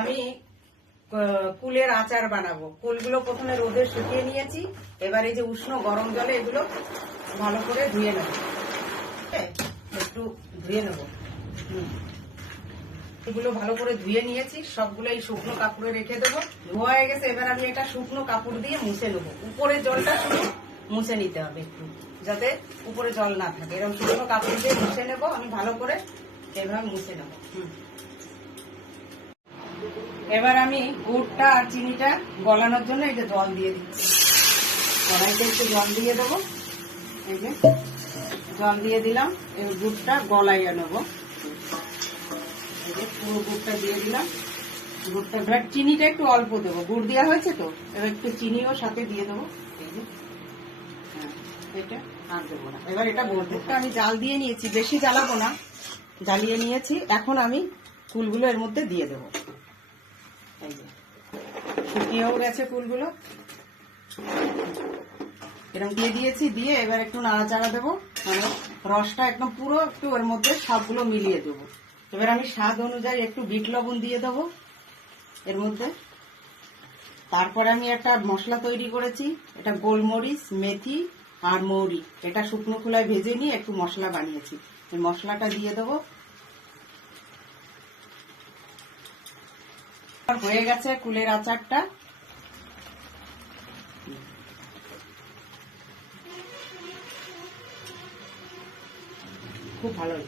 আমি কুলের আচার বানাবো। কুলগুলো প্রথমে রোদে শুকিয়ে নিয়েছি। এবার এই যে উষ্ণ গরম জলে এগুলো ভালো করে ধুয়ে নেব। একটু ধুয়ে নেব। এগুলো ভালো করে ধুয়ে নিয়েছি, সবগুলো এই শুকনো কাপড়ে রেখে দেবো। ধোয়া হয়ে গেছে, এবার আমি এটা শুকনো কাপড় দিয়ে মুছে নেবো। উপরে জলটা শুধু মুছে নিতে হবে একটু, যাতে উপরে জল না থাকে। এরকম শুকনো কাপড় দিয়ে মুছে নেবো। আমি ভালো করে এভাবে মুছে নেবো। এবার আমি গুড়টা আর চিনিটা গলানোর জন্য এই যে জল দিয়ে দিচ্ছি। কড়াইতে একটু জল দিয়ে দেবো। এই যে জল দিয়ে দিলাম। এই গুড়টা গলাইয়ে নেবো। এই যে পুরো গুড়টা দিয়ে দিলাম। গুড়টা এবার চিনিটা একটু অল্প দেবো, গুড় দেওয়া হয়েছে তো। এবার একটু চিনিও সাথে দিয়ে দেবো। এই যে এটা আর দেবো না। এবার এটা গুড়টা আমি জাল দিয়ে নিয়েছি, বেশি জ্বালাবো না, জ্বালিয়ে নিয়েছি। এখন আমি ফুলগুলো এর মধ্যে দিয়ে দেবো। এই যে শুকিয়েও গেছে ফুলগুলো, এরকম দিয়ে দিয়েছি। দিয়ে এবার একটু নাড়াচাড়া দেবো, মানে রসটা একদম পুরো একটু ওর মধ্যে সবগুলো মিলিয়ে দেবো। এবার আমি স্বাদ অনুযায়ী একটু বিট লবণ দিয়ে দেবো এর মধ্যে। তারপরে আমি একটা মশলা তৈরি করেছি, এটা গোলমরিচ, মেথি আর মৌরি, এটা শুকনো খোলায় ভেজে নিয়ে একটু মশলা বানিয়েছি। এই মশলাটা দিয়ে দেবো। হয়ে গেছে কুলের আচারটা। খুব ভালো।